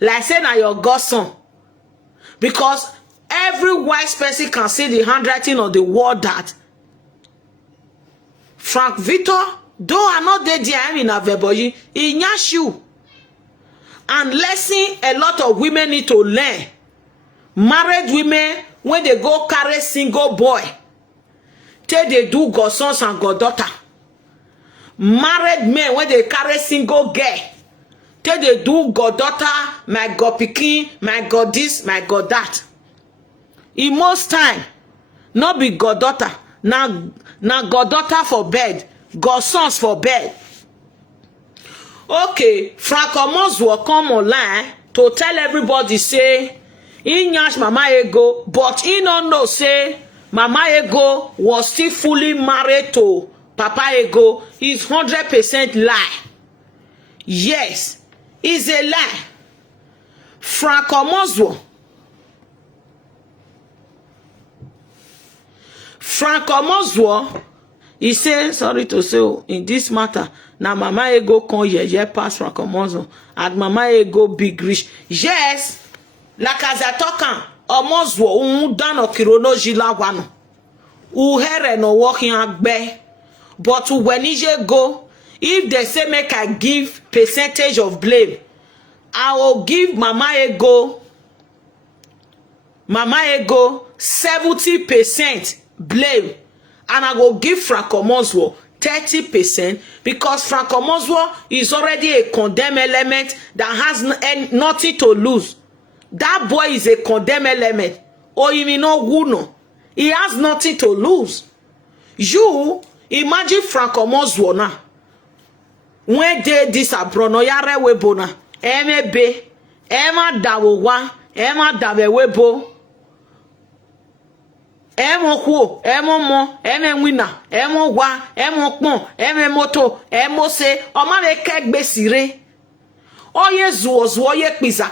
like say na your godson. Because every wise person can see the handwriting on the wall that Frank Victor, though I not there in Aveboyi, he nyash you. And lesson a lot of women need to learn. Married women, when they go carry single boy, till they do godsons and goddaughter. Married men, when they carry single girl, till they do goddaughter, my god pikin, my god this, my god that. In most time, not be goddaughter, na goddaughter for bed, godsons for bed. Okay, Francois will come online to tell everybody say he nyash Mama Ego, but he don't know say Mama Ego was still fully married to Papa Ego. It's 100% lie. Yes, it's a lie. Francois he said, sorry to say, in this matter, now Mama Ego come here pass Francois and Mama Ego big rich. Yes, like as I talk, Omozwo down o kirono jila wano. Uhere no walking agbe. But when ije go, if they say make I give percentage of blame, I will give Mama Ego 70% blame. And I will give Francois 30% because Francois is already a condemned element that has nothing to lose. That boy is a condemned element. Or you know who no. He has nothing to lose. You imagine Francois now. When they disabro no yare webo na. Emebe. Ema dawowa. Ema dawe webo. Emo kwo, emo mo, emo wina, emo wa, emo pon, emo moto, emo se, o ma le kegbe sire. Oye zuozu, oye pizza.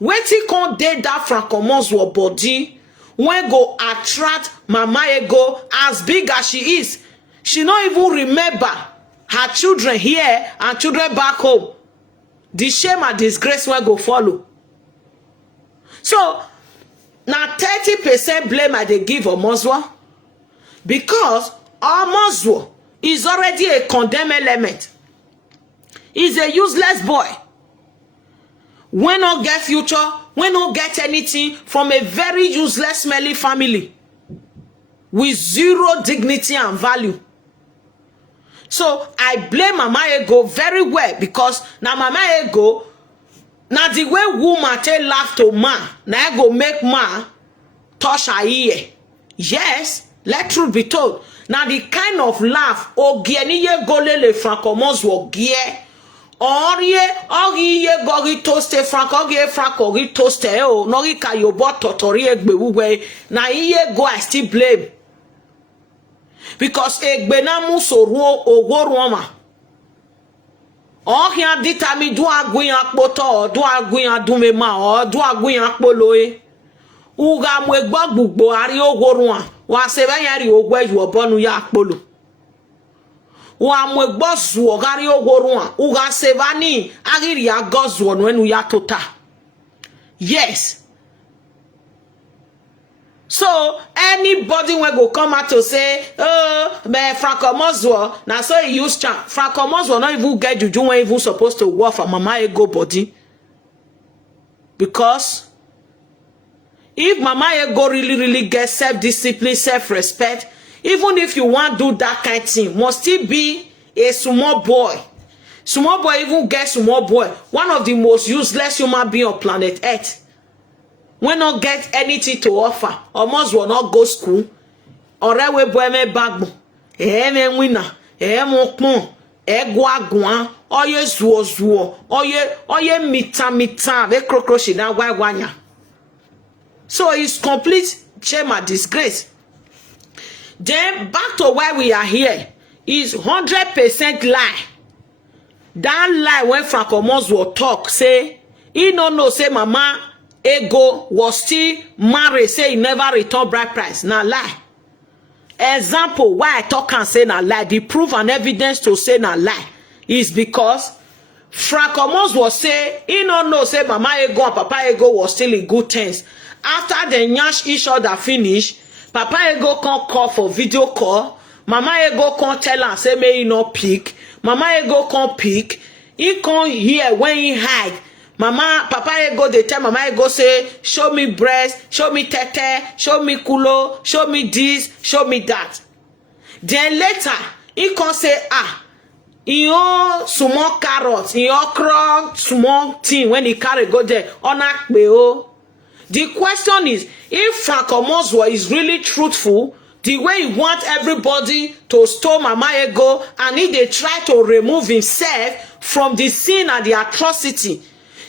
Wetin con dey that Francois body when go attract Mama Ego as big as she is. She not even remember her children here and children back home. The shame and disgrace will go follow. So, now 30% blame I dey give Omozwo because Omozwo is already a condemned element. He's a useless boy. We not get future, we not get anything from a very useless smelly family with zero dignity and value. So I blame Mama Ego very well because now Mama Ego, now the way woman tell laugh to man, now I go make man touch her ear. Yes, let truth be told. Now the kind of laugh Ogieniye golele Francois will gear. Oriye gogi toaste Francogi toaste o nori kayobo totori egbe na iye go I still blame. Because egbe na musoru ogoroma. Ohia ditami do aguin akpoto, do aguin adumema, or do aguin akpoloe. Uga mwegbo gbugbo ari ogorun wa se bayari ogwe ju obonu ya akpolo. Wa mwegbo zu ogari ogorun uga se bani agiri ya gozu onu enu ya tota. Yes. So anybody when go come out to say, oh, me Francois now so he use charm. Francois not even get juju when even supposed to work for Mama Ego body. Because if Mama Ego really get self-discipline, self-respect, even if you want to do that kind of thing, must still be a small boy. Small boy even get small boy. One of the most useless human being on planet Earth. When not get anything to offer, almost will not go school. Ore we boy me bagbo. Me winner. Mo pon. Gwa. Oye zuo. Oye mita. Ve crocrochi na wanya. So it's complete shame and disgrace. Then back to why we are here is 100% lie. That lie when Francois will talk say he no know say Mama Ego was still married, say he never returned bride price. Now lie. Example why I talk and say na lie. The proof and evidence to say na lie is because Francois was say, he no know say Mama Ego and Papa Ego was still in good terms. After they nyash each other finish, Papa Ego can't call for video call. Mama Ego can't tell her say may he not pick. Mama Ego can't pick. He can't hear when he hide. Papa Ego they tell Mama Ego say, show me breast, show me tete, show me kulo, show me this, show me that. Then later, he can say, Iyo small carrots, okra small thing when he carry go there. The question is, if Francois is really truthful, the way he want everybody to stone Mama Ego, and if they try to remove himself from the sin and the atrocity,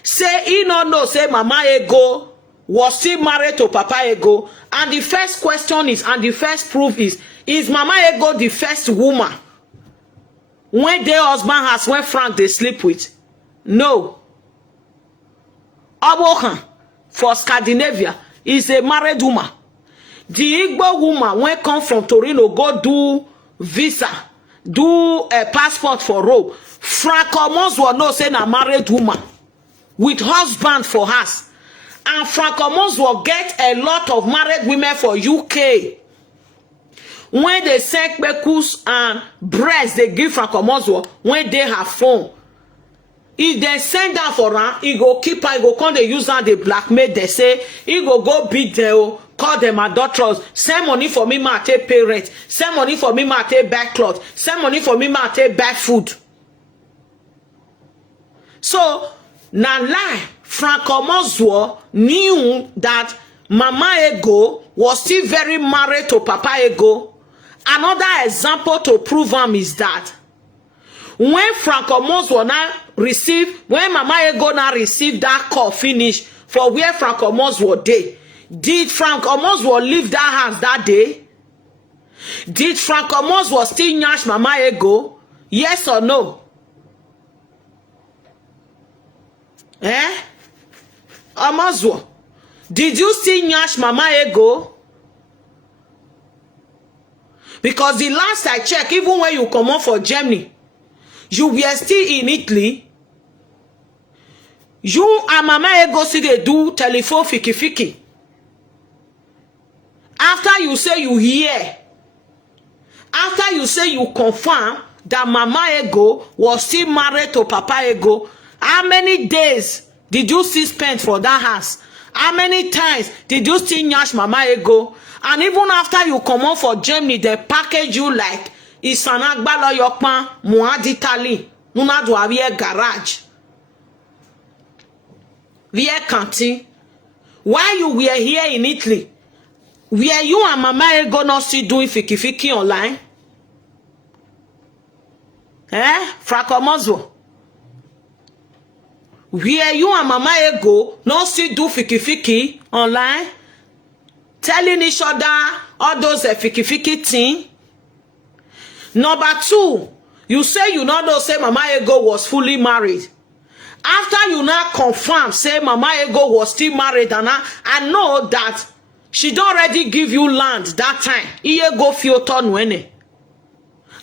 say he no know say Mama Ego was still married to Papa Ego, and the first question is, and the first proof is Mama Ego the first woman when their husband has when Frank they sleep with? No. Abohan for Scandinavia is a married woman. The Igbo woman when come from Torino go do visa, do a passport for Rome. Francois will know say a married woman with husband for us. And Francois will get a lot of married women for UK. When they send bekus and breast, they give Francois when they have phone. If they send that for her, he go keep her, he go come they use her, they blackmail, they say, he go beat them, call them adulterers, send money for me, ma take pay rent, send money for me, ma take back cloth, send money for me, ma take back food. So, now lie, Francois knew that Mama Ego was still very married to Papa Ego. Another example to prove him is that when Francois now receive, when Mama Ego now receive that call finish for where Francois was there, did Francois leave that house that day? Did Francois was still nyash Mama Ego? Yes or no? Amazwo, did you still nyash Mama Ego? Because the last I check, even when you come out for Germany, you were still in Italy. You and Mama Ego see they do telephone fiki. After you say you hear, after you say you confirm that Mama Ego was still married to Papa Ego, how many days did you still spend for that house? How many times did you still nyash Mama Ego? And even after you come on for Germany, they package you like Isanagbalo Yokman, Muaditali, Nunadu Avie Garage, Vie Canteen. While you were here in Italy, were you and Mama Ego not still doing fiki online? Francois? Where you and Mama Ego not still do fiki online? Telling each other all those fiki thing. Number two, you say you not know say Mama Ego was fully married. After you now confirm say Mama Ego was still married, and I know that she don't already give you land that time. Iye go feel turn wene.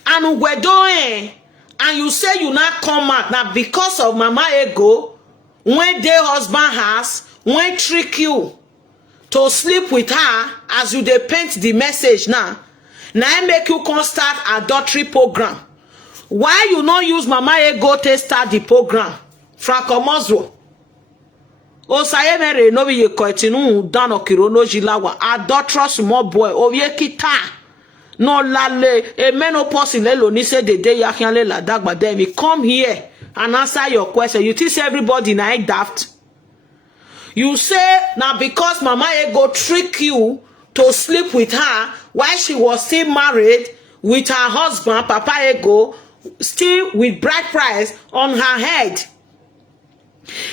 And we doing, and you say you not come out now because of Mama Ego, when their husband has, when trick you to sleep with her as you dey paint the message now. Now I make you come start adultery program. Why you not use Mama Ego to start the program? Francois. O saye mere no be ye koitinu dan okiro no jilawa adulterous small boy o ye kita no lale e menopause le lo ni se dede yakianle la dagba dem me come here and answer your question. You think everybody na daft? You say now because Mama Ego trick you to sleep with her while she was still married with her husband Papa Ego, still with bride price on her head.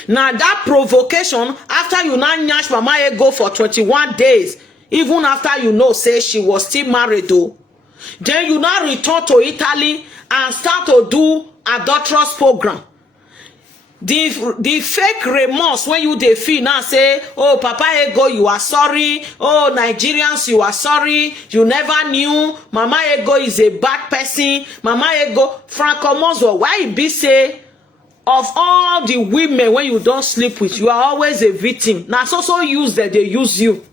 Now that provocation, after you now nyash Mama Ego for 21 days, even after you know say she was still married though, then you now return to Italy and start to do adulterous program. The fake remorse when you dey feel now say, oh Papa Ego you are sorry, oh Nigerians you are sorry, you never knew Mama Ego is a bad person. Mama Ego, Francois, why it be say of all the women when you don't sleep with, you are always a victim. Now so use that they use you.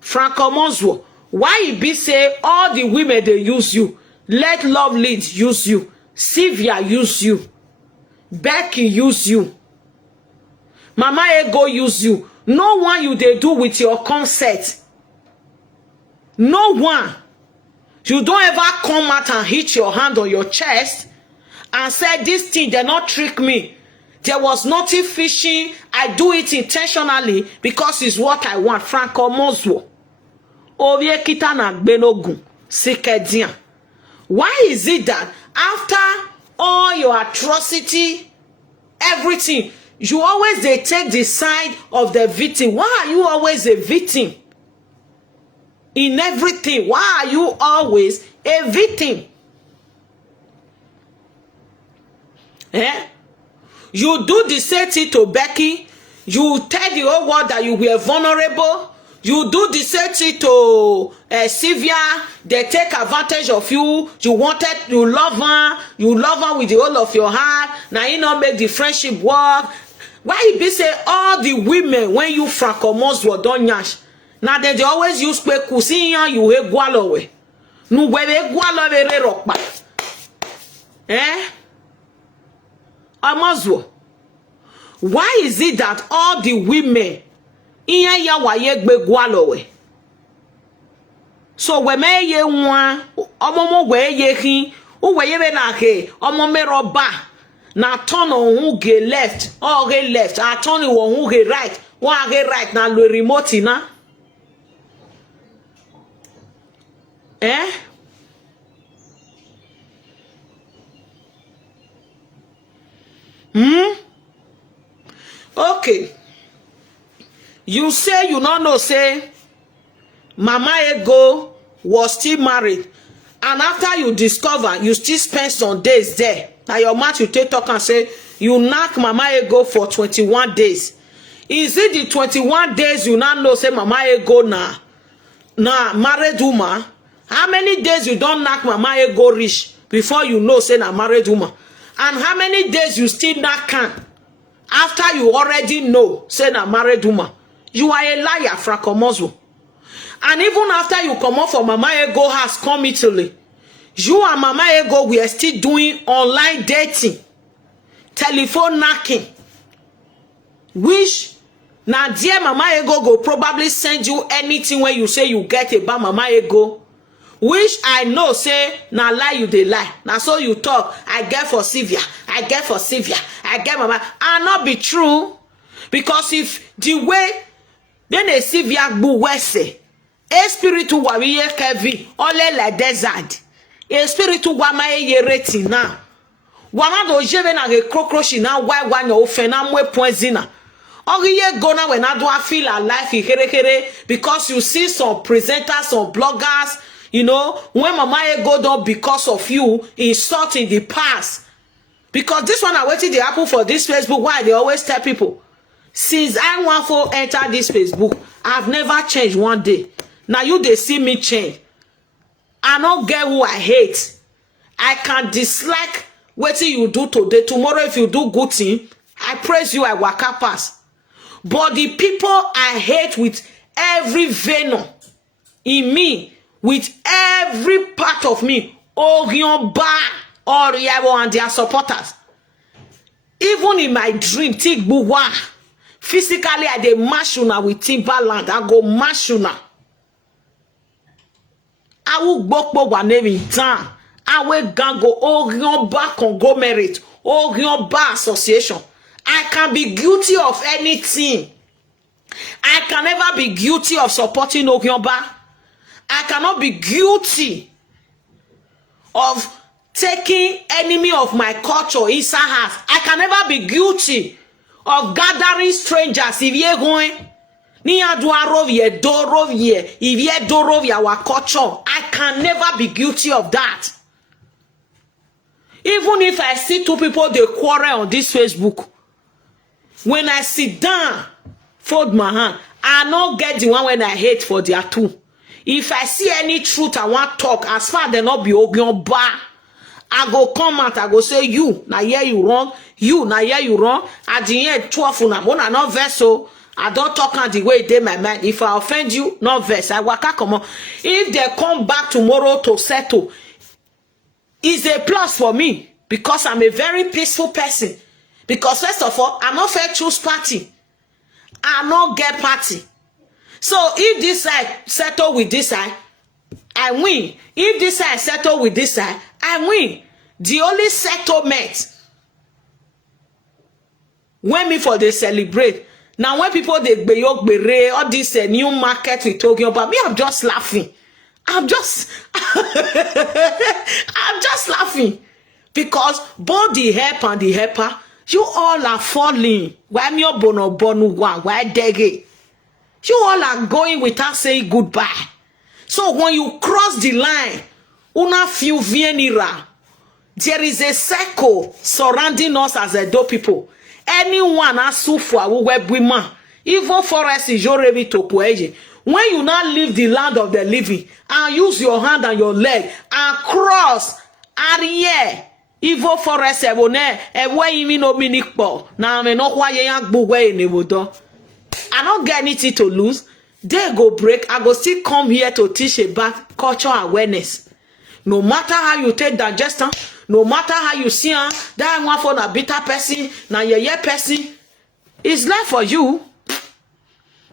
Franco Monzo, why it be say all the women they use you? Let Love Lead use you. Sylvia use you. Becky use you. Mama Ego use you. No one you they do with your consent. No one. You don't ever come out and hit your hand on your chest and say, this thing, they not trick me. There was nothing fishing. I do it intentionally because it's what I want. Franco Moswo. Ovie kitana benogun. Sikedian. Why is it that after all your atrocity, everything, you always they take the side of the victim? Why are you always a victim? In everything, why are you always a victim? Eh? You do the same thing to Becky. You tell the whole world that you were vulnerable. You do the same thing to Sylvia. They take advantage of you. You love her. You love her with the whole of your heart. Now you not make the friendship work. Why it be say all the women when you francomos were done yash? Now they always use kusinya you he gwalowe. Nu webe gwalowe re rokba. Eh? Amazwo. Why is it that all the women iya ya waye gbe gwalowe? So we me ye nwa omomo we ye hin o we ye be na ke omo me roba na turn on who ge left or ge left I turn on who ge right one ge right na lo remote na. Eh? Okay. You say you don't know, say Mama Ego was still married. And after you discover, you still spend some days there. Now your mouth you take talk and say, you knock Mama Ego for 21 days. Is it the 21 days you now know, say Mama Ego na married woman? How many days you don't knock Mama Ego rich before you know, say na married woman? And how many days you still knock can after you already know, say na married woman? You are a liar, Fracomozo. And even after you come up for Mama Ego has come Italy, you and Mama Ego we are still doing online dating, telephone knocking, which now dear Mama Ego go probably send you anything when you say you get about Mama Ego, which I know say now lie you they lie. Now so you talk, I get for Sylvia, I get for Sylvia, I get Mama, and not be true. Because if the way then a Sylvia bu wese, a spiritu wa wiye kevi, ole la desert, a spiritu wa ma ye retina. Wana do jeve na ge cockroach na why one yo fena mwe poisina. Oriye gona when I do I feel alive here because you see some presenters, some bloggers, you know, when Mama Ego don't because of you insult in the past. Because this one I waited the apple for this Facebook. Why they always tell people, since I want to enter this Facebook, I've never changed one day. Now you they see me change. I don't get who I hate. I can dislike what you do today. Tomorrow if you do good thing, I praise you, I waka pass. But the people I hate with every venom in me, with every part of me, Orionba, Oriabo and their supporters. Even in my dream, Tigbuwa, physically I dey mash una with Timberland. I go mash una. I will gbokpo wa name in town. I will gango Orionba conglomerate, Orionba association. I can be guilty of anything. I can never be guilty of supporting Orionba. I cannot be guilty of taking enemy of my culture inside house. I can never be guilty of gathering strangers. If you're going, if you're our culture, I can never be guilty of that. Even if I see two people they quarrel on this Facebook, when I sit down, fold my hand, I not get the one when I hate for their two. If I see any truth I want to talk, as far as they not be Orionba, I go come out, I go say, you, now here you wrong, you, now here you wrong. At the end, 12 una not vessel. I don't talk on the way they my mind. If I offend you, not verse. I waka come on. If they come back tomorrow to settle, it's a plus for me because I'm a very peaceful person. Because first of all, I'm not fair choose party. I not get party. So if this side settle with this side, I win. If this side settle with this side, I win. The only settlement when me for they celebrate. Now when people they bere all this new market we talking about, me I'm just laughing. I'm just I'm just laughing because both the help and the helper, you all are falling. Why me bono one? Why dege? You all are going without saying goodbye. So when you cross the line, una few vienira, there is a circle surrounding us as a do people. Anyone as for web women, even forest is your ready to poeje. When you now leave the land of the living and use your hand and your leg and cross area, even forest ebone, where you mean no minikpo. Now me no why young bugwe in the I don't get anything to lose. They go break. I go still come here to teach about cultural awareness. No matter how you take digestion, no matter how you see that one for a bitter person, now your person, it's left for you.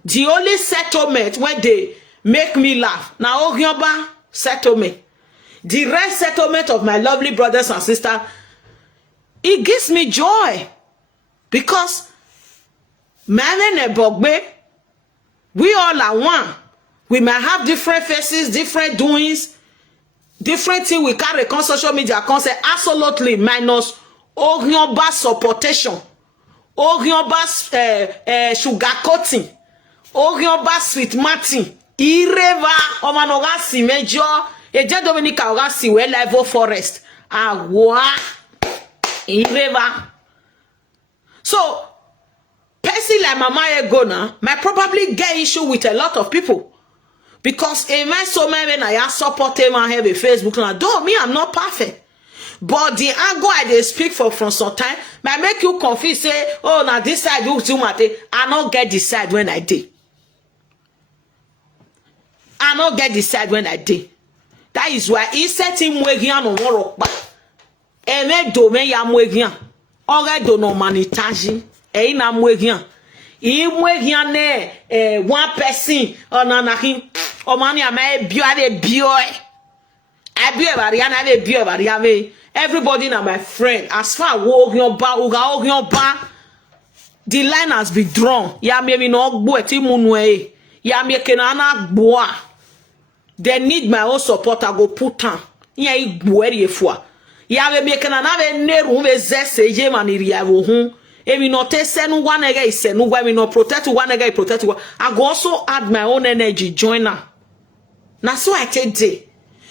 The only settlement when they make me laugh. Now Ogyoba settlement. The rest settlement of my lovely brothers and sisters, it gives me joy. Because we all are one. We might have different faces, different doings, different things we carry on social media. I can say absolutely minus Ogyoba supportation, Ogyoba sugar coating, Ogyoba sweet martin, Ireva Omanoga si major, Eja Dominica Oga si we level forest. Agua Ireva. So person like Mama Egona might probably get issue with a lot of people. Because a man so many I support him and have a Facebook now. Don't me, I'm not perfect. But the angle I they speak for from some time might make you confused, say, oh, now this side you do my thing. I not get the side when I did. I not get the side when I did. That is why he said him wegian on Morokba. Eme do me ya wegian. Ore do no manitaji. E na wegian. I wegian ne one person on anakin. O mani ame bio ade bio. I bio variana ade bio variave. Everybody na my friend. As far Ogyoba, Uga Ogyoba, the line has been drawn. Ya me no gbo eti munwe. Ya me kenana gboa. They need my own support. I go put on. Ya igbo eri efua. Ya me kenana be neru be zese je maniria wo hu. Emi no te senu one ega isenu wa me no protect one ega protect one. I go also add my own energy join her. Now so I take day.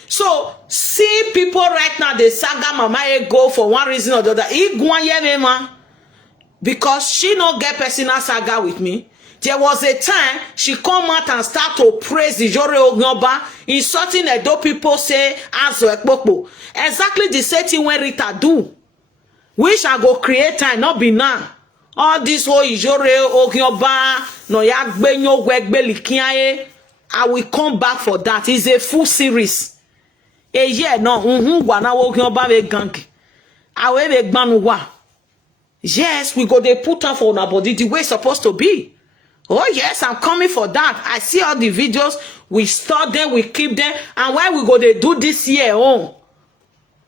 So see people right now they saga Mama go for one reason or the other. Because she no get personal saga with me. There was a time she come out and start to praise the Jore Ogyoba, insulting the dope people say Azo Ekpokpo. Exactly the same thing when Rita do. Which I go create time, not be now. All this whole Jore Ogyoba, no yagbenyo wegbeli kiaye. I will come back for that. It's a full series. A year no, wana Ogyoba we gang. Awe we gbanuwa. Yes, we go they put on for our body the way it's supposed to be. Oh yes, I'm coming for that. I see all the videos. We store them, we keep them. And why we go they do this year on?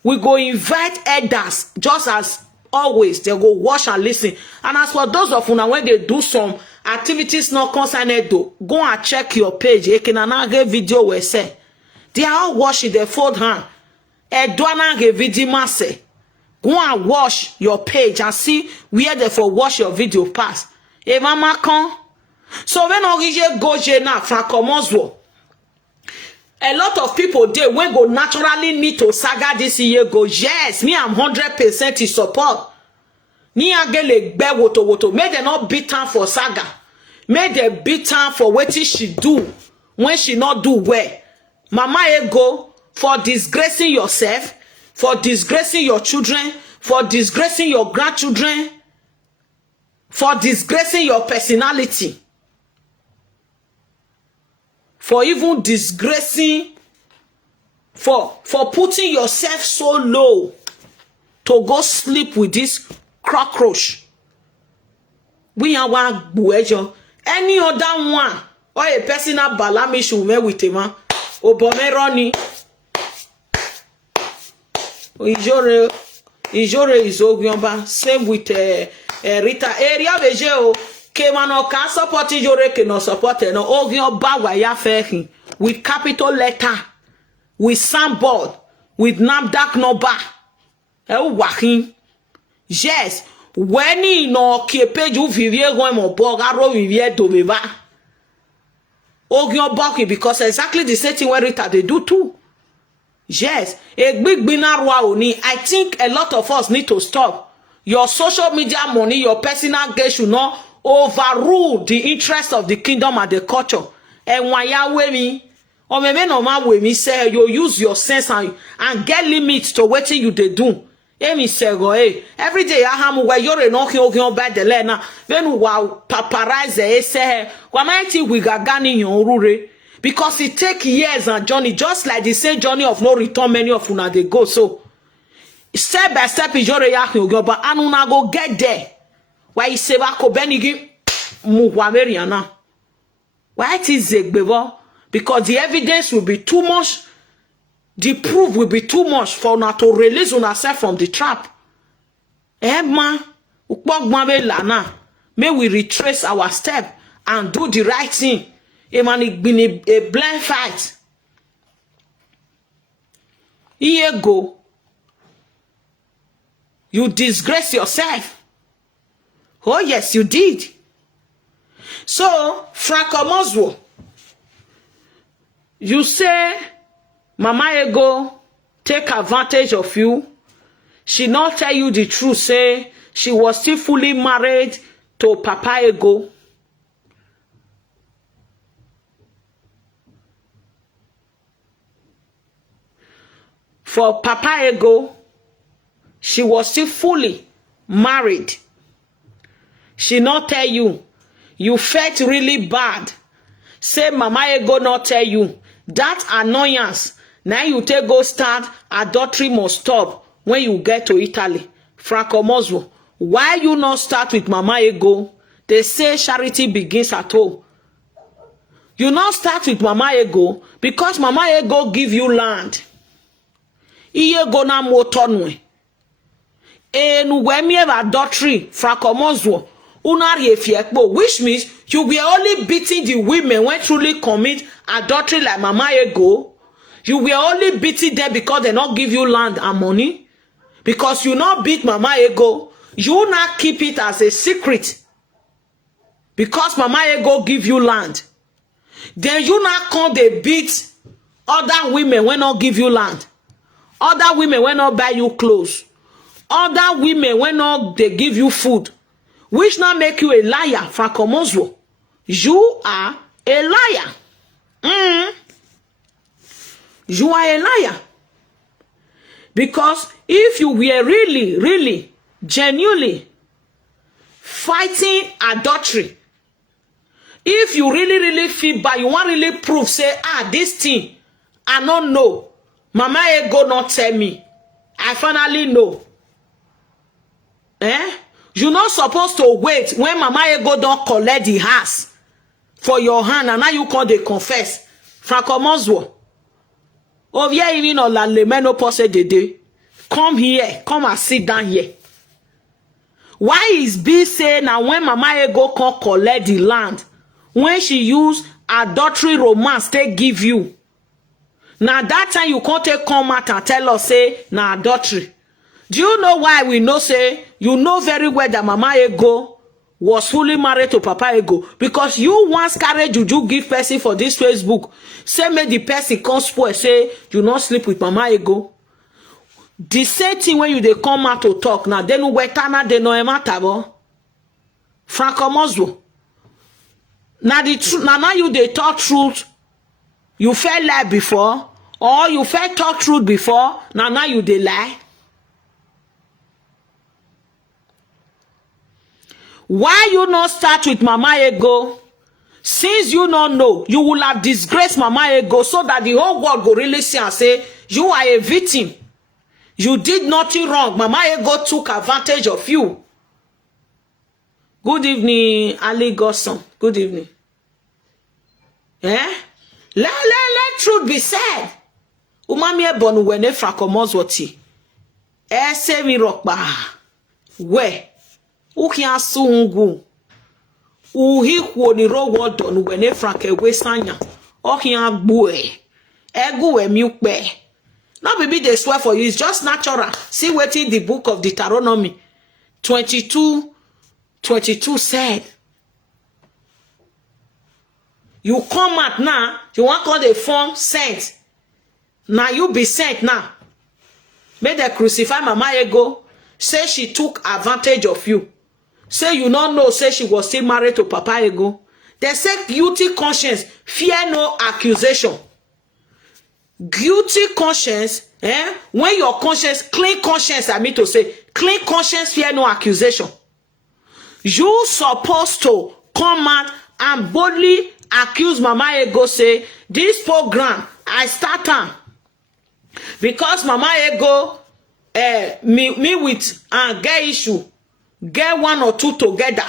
We go invite elders, just as always. They go watch and listen. And as for those of you when they do some activities not concerned, though, go and check your page. You can another video where say they are all washing their fold hand. Edwana ge video masse. Go and wash your page and see where they for watch your video pass. E mama kan. So when orije go now from Komozwo, a lot of people there when go naturally need to saga this year go. Yes, me I'm 100% in support. Ni agele gbe woto. May they not beat her for saga. May they beat her for what she do when she not do well. Mama ego for disgracing yourself. for disgracing your children, for disgracing your grandchildren, for disgracing your personality, for even disgracing, for putting yourself so low to go sleep with this cockroach. We are one buejo. Any other one or a personal balamish will me with him. Obomeroni. Ijore is Ogyomba. Same with Rita. Area Vejeo. Kemano can support Ijore, cannot support no Ogyomba waya fehi. With capital letter. With signboard. With NAMDAC number. Wahin. Yes. When he no kepe ju vivie go mo boga ro vivie do beba. Ogyomba because exactly the same thing where Rita they do too. Yes, a big binarwa oni. I think a lot of us need to stop. Your social media money, your personal gain should not overrule the interest of the kingdom and the culture. And when you with me, or maybe no man with me say you use your sense and get limits to what you they do. Emi say go every day I have where you're knocking on by the lena. Then wow paparazzi say why might we got gani yon because it take years and journey, just like the same journey of no return. Many of una they go so step by step. Is your but anuna go get there. Why is se ko benigi muwameriana? Why it is bevo? Because the evidence will be too much. The proof will be too much for una to release una self from the trap. Man, may we retrace our step and do the right thing. Man, it been a blind fight. Here go. You disgrace yourself. Oh yes, you did. So, Franco Moswo, you say Mama Ego take advantage of you. She not tell you the truth, say she was still fully married to Papa Ego. For Papa Ego, she was still fully married. She not tell you. You felt really bad. Say Mama Ego not tell you. That annoyance. Now you take go start adultery must stop when you get to Italy. Franco Moswo, why you not start with Mama Ego? They say charity begins at home. You not start with Mama Ego because Mama Ego give you land. Iye go na motonwe. And when we have adultery, Franco Moswo, which means you were only beating the women when truly commit adultery like Mama Ego. You were only beating them because they not give you land and money. Because you not beat Mama Ego, you not keep it as a secret. Because Mama Ego give you land. Then you not come they beat other women when not give you land. Other women when not buy you clothes. Other women when not they give you food. Which not make you a liar, Franco Moswo. You are a liar. You are a liar. Because if you were really, genuinely fighting adultery, if you really feel bad, you want really prove, say, this thing, I don't know. Mama Ego not tell me. I finally know. You're not supposed to wait when Mama Ego don't collect the house for your hand, and now you call they confess. Franco Moswo. Oh, yeah, even on la lemeno pose de de. Come here. Come and sit down here. Why is B saying now when Mama Ego can collect the land, when she use adultery romance, they give you. Now that time you can't take come out and tell us, say, now adultery. Do you know why we know, say, you know very well that Mama Ego was fully married to Papa Ego? Because you once carry juju give person for this Facebook. Say, make the person come spoil, say, you not sleep with Mama Ego. The same thing when you they come out to talk now, they no wetana, they no ematabo. Franco Moswo. Now the truth, now you they talk truth. You felt like before, Or you first talk truth before, now you dey lie. Why you not start with Mama Ego? Since you not know, you will have disgraced Mama Ego so that the whole world go really see and say, you are a victim. You did nothing wrong. Mama Ego took advantage of you. Good evening, Ali Godson. Good evening. Let truth be said. Umami ebonu wene frakomozwoti. Se mi rokba. We. Ukia sungu. Uhi kwoni ro wodon wene frake we sanya. Okia bue. Egu we miukbe. Not baby they swear for you. It's just natural. See what in the book of Deuteronomy 22 said. You come out now, you want call the form sent. Now you be sent now. May they crucify Mama Ego. Say she took advantage of you. Say you not know, say she was still married to Papa Ego. They say guilty conscience, fear no accusation. Guilty conscience, when your conscience, clean conscience, I mean to say, clean conscience, fear no accusation. You supposed to come out and boldly accuse Mama Ego, say, this program, I start on. Because Mama Ego, me with get issue, get one or two together.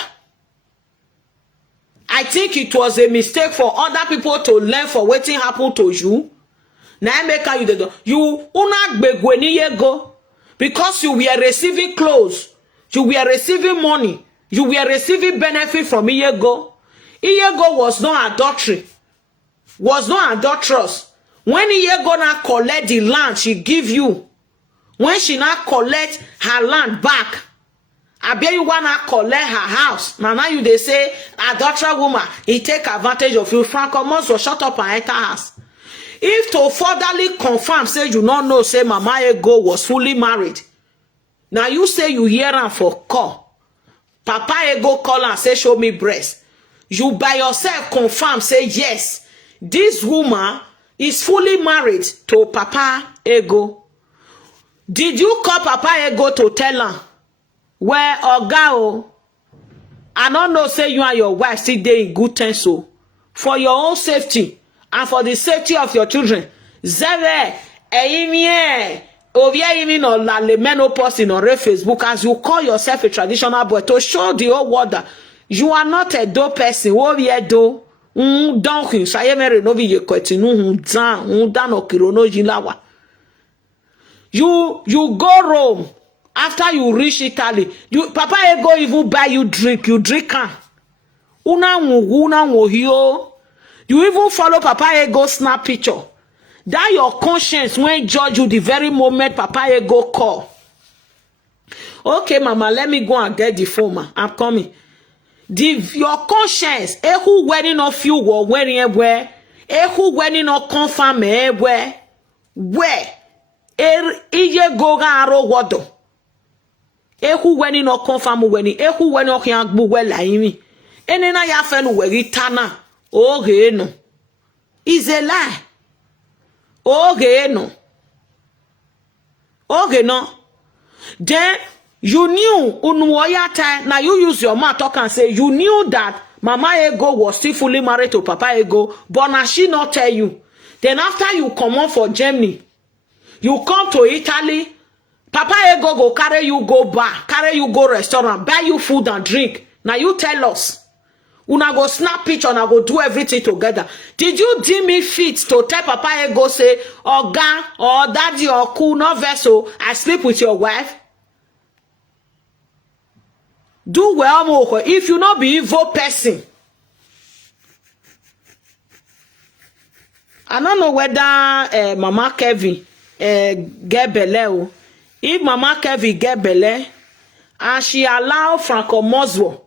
I think it was a mistake for other people to learn for what happened to you. Now make you the you una begweni Ego because you were receiving clothes, you were receiving money, you were receiving benefit from Ego. Ego was not adultery, was not adulterous. When Ego now collect the land she give you, when she now collect her land back, I bet you wanna collect her house. Now you they say adulterer woman, he take advantage of you. Franco Monzo shut up and enter house. If to furtherly confirm, say you not know, say Mama Ego was fully married. Now you say you hear her for call. Papa Ego call and say show me breast. You by yourself confirm, say yes, this woman is fully married to Papa Ego. Did you call Papa Ego to tell her where Ogao? I don't know, say you and your wife still dey in good terms, so for your own safety and for the safety of your children. Zeve eimie ovia imi no la le menopause in on Facebook as you call yourself a traditional boy to show the whole world that you are not a dope person. Wo ye do donc ça y mere no bi ye kwetinu dan okirono jilawa. You go Rome after you reach Italy. You Papa Ego even buy you drink, you drink can. Una wo you even follow Papa Ego snap picture. That your conscience when judge you the very moment Papa Ego call. Okay, Mama, let me go and get the phone, ma. I'm coming. Your conscience, who wedding of you were wearing everywhere, who wedding of confirm everywhere, where ije go aro wodo. Who wedding of confirm wedding, who wedding of young buwela imi. Enena ya fenu weritana. Okay, no. It's a lie. Okay, no. Okay, no. Then you knew unwoyata. Now you use your mouth talk and say you knew that Mama Ego was still fully married to Papa Ego, but now she not tell you. Then after you come on for Germany, you come to Italy, Papa Ego go carry you go bar, carry you go restaurant, buy you food and drink. Now you tell us. Una go snap picture and I go do everything together. Did you deem me fit to tell Papa Ego say, Oga or daddy or cool no vessel, I sleep with your wife? Do well, Moko. If you not be evil person. I don't know whether Mama Kevin get belle. If Mama Kevin get belle and she allow Franco Moswo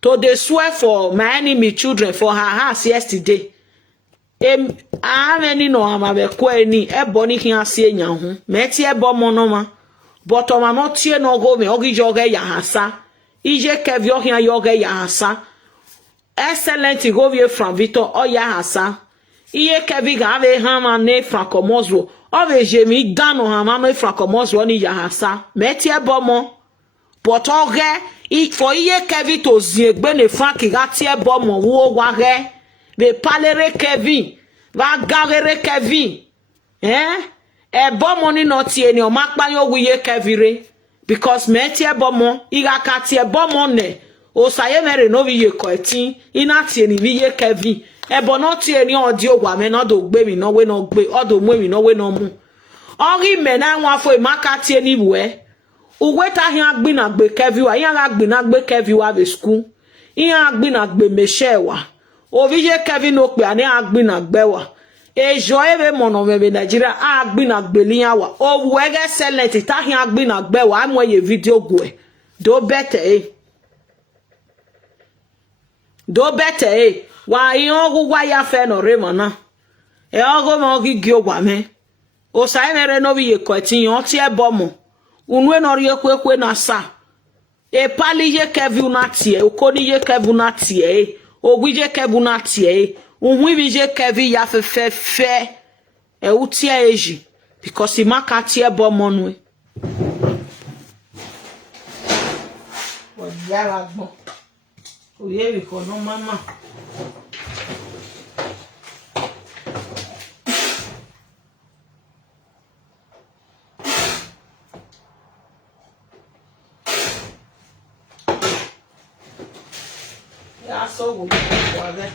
to they swear for my enemy children for her house yesterday. I many no ama be kweni eboni ki asie nya ho. Me tie ebo monoma. But o ma no tie no go me ogi joge ya hasa. Ije kevyo hia yoge ya hasa. Excellent go vie from Victor o ya hasa. Iye Kevin gave hama ne francomozo. Ove jemi dano hama ne francomozo ni yahasa. Metie bomo. But for iye Kevin to ziegbe ne franki gatie bomo wo wage. Be palere Kevin. Va gavere Kevin. E bomo ni notie ni o makpa yo wiye Kevire. Because metie bomo. Iga katie bomo ne. O saye mere no viye koetin. Ina tie ni viye Kevin. Ebo no tie ni odi ogwa me no do gbe mi no we no gbe. Odo mu mi no we no mu. Ori me na nwa fo maka tie ni we. Uwe ta hin agbi na gbe Kevin wa. Yan agbi na gbe Kevin wa be school. Yan agbi na gbe meshe wa. O viye Kevin no pe ani agbi na gbe wa. E jo ebe mono me Nigeria agbi na gbe liyan wa. O wege select ta hin agbi na gbe wa. Amwe ye video gwe. Do better Do better wa iyon gwa ya fe no remona. E ogo mo gigi ogwa me. O sa mere no bi ye kweti yon tie bomo. Unwe no rie kwekwe na sa. E pali ye Kevin na tie, okoni ye Kevin na tie. Ogwi je Kevin na tie. Unwi bi je Kevin ya fe. E utie eji because imaka tie bomo nwe. O yara gbon. O ye bi ko no mama. Ya so go for there.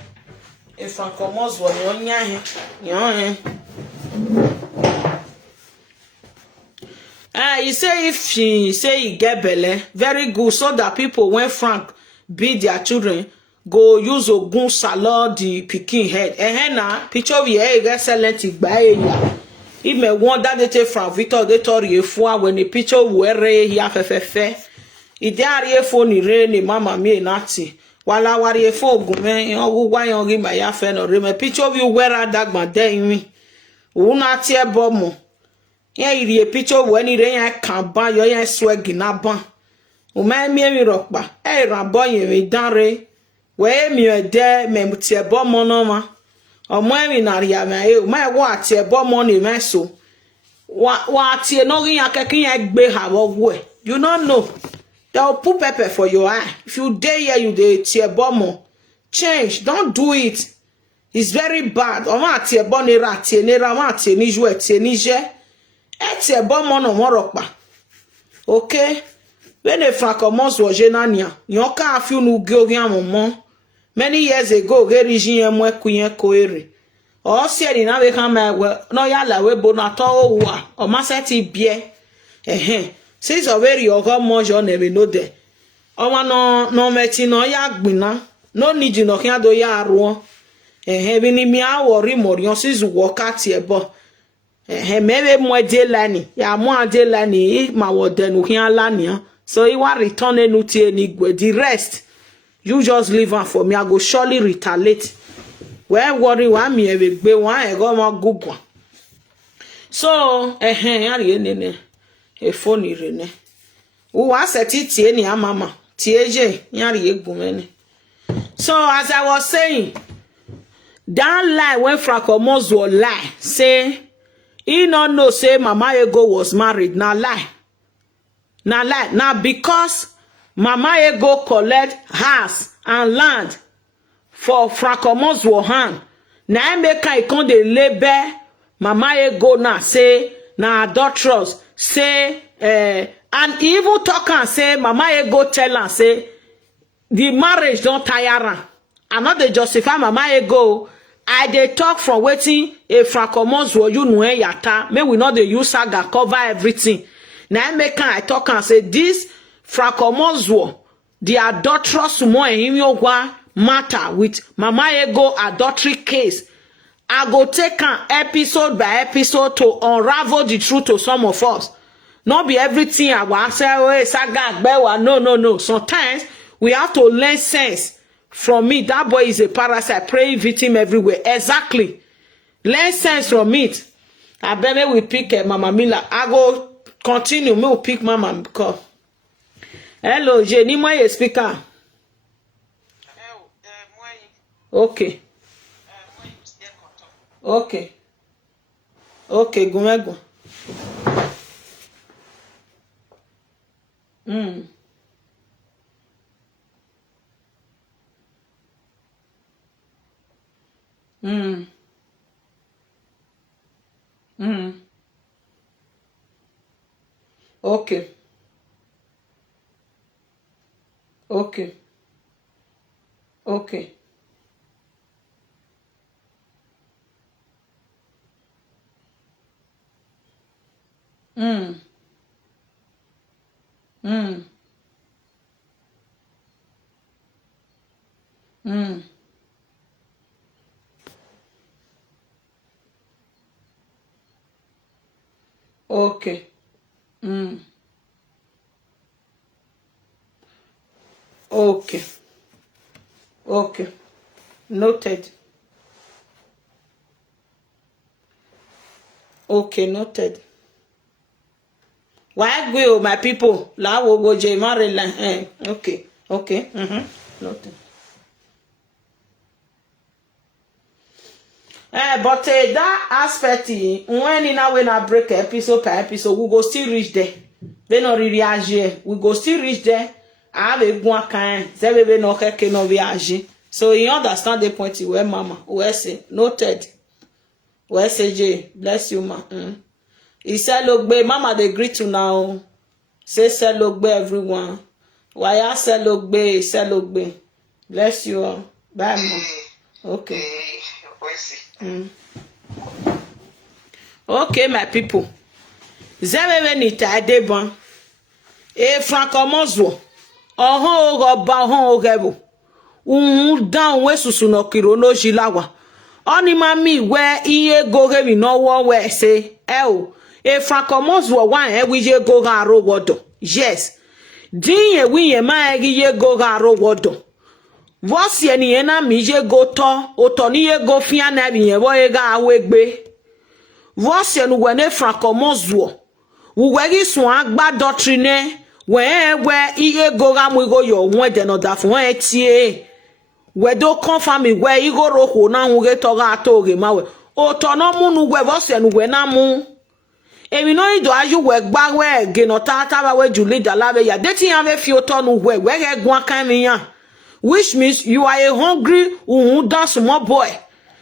If I come out one yon he say if she say he get belle, very good so that people when Frank beat their children go use ogun salad the pikin head. Na picture we get excellent igba ya. If me wonder they take from Victor they told you for when the picture were here fe. Ide ari phone ni re ni mama mi nati. Wala wari efo ogunme ogugwa yan ri ma ya fe no re me picture view where dagba de yin una tie bomo yen iri e picture we ni re yan kan ba yo yan swag na ban o ma mi emi ropa e ran bo yen mi dan re we mi e de me tie bomo no ma o mo emi na ri ama e o ma wa tie bomo ni me so wa tie no ri yan kekin yan gbe ha wo we you don't know. They'll put pepper for your eye. If you dare here, you dey tear bomo. Change. Don't do it. It's very bad. Oma tear bonera, tear nera, ma tear nijwe, tear nije. Tear bomo no morokpa. Okay? When the Francomons was genania, yoka afiu nu gyogia momo. Many years ago, gerijin yemwe kuyen koere. O sieri na we kama no yala we bonato wa. O maseti bie. Since already your Godmother never know there. Owa no meti no ya gbina. No need you no kia do ya aruo. Bini mi a worry morion since work at ye bo. Maybe mo de lani. Ya mo de lani ma wode no kia lani. So you want return enuti enigwe. The rest, you just leave her for me. I go surely retaliate. Where worry wa mi ebe gbe wa e go ma gugwa. So yari nene. E phone irene. Uwa seti tie ni mama. Tieje nyari egumene. So as I was saying, that lie when Francomos will lie. Say he not know say Mama Ego was married. Now lie. Now because Mama Ego collect house and land for Francomos will hand. Now make I come the label Mama Ego now say na adulterous. Say and even talk and say Mama Ego tell and say the marriage don't tire her. And not they justify Mama Ego. I they talk from waiting a Francomos will you know yata. May we not the use saga cover everything. Now make I talk and say this Francomos will the adulterous more in matter with Mama Ego adultery case. I go take an episode by episode to unravel the truth to some of us. Not be everything I want say, oh, saga, no. Sometimes we have to learn sense from me. That boy is a parasite, praying victim everywhere. Exactly. Learn sense from it. I bet me we pick Mama Mila. I go continue. Me will pick Mama because. Hello, Jenny, my speaker. Okay. Okay. Okay, gumego. Mm. Mm. Mm. Okay. Okay. Okay. Mm. Mm. Mm. Okay. Mm. Okay. Okay. Noted. Okay, noted. Why go, my people? La wo go je Maryland. Okay. Okay. Noted. But that aspect, when in a way na break episode per episode, we go still reach there. They not really agir. We go still reach there. I have a one kind. They will no keke no viage. So you understand the point where mama, where say noted. Where say J, bless you, ma. He said, look, babe, mama, they greet you now. Say, look, babe, everyone. Why I say, look, babe, say, look, babe. Bless you all. Bye, ma. Okay. Okay, my people. Zewe ni ta deban. Francomozo. Ohon oba ohon ogebo. Down we susu no kiro no jilawa. Oni mami we iye goge mi no wo we say Francomozo wan we je go ga ro wodo. Yes. Din ye wi ye ma ye go ga ro wodo. Vosi eni ena mi je go to oto ni ye go fia na bi ye wo ye ga awegbe. Vosi enu we ne Francomozo. Uwegi sun agba doctrine we iye go ga mu go yo won de no da fun etie. We do confirm we igo roko na hu ge to ga to ge mawe. Oto no mu nu we vosi enu we na mu. Emi no ido aju we gba we ge no tata ba we juli da labe ya. Deti yan ve fi oto nu we ge gwan kan mi yan. Which means you are a hungry dance small boy.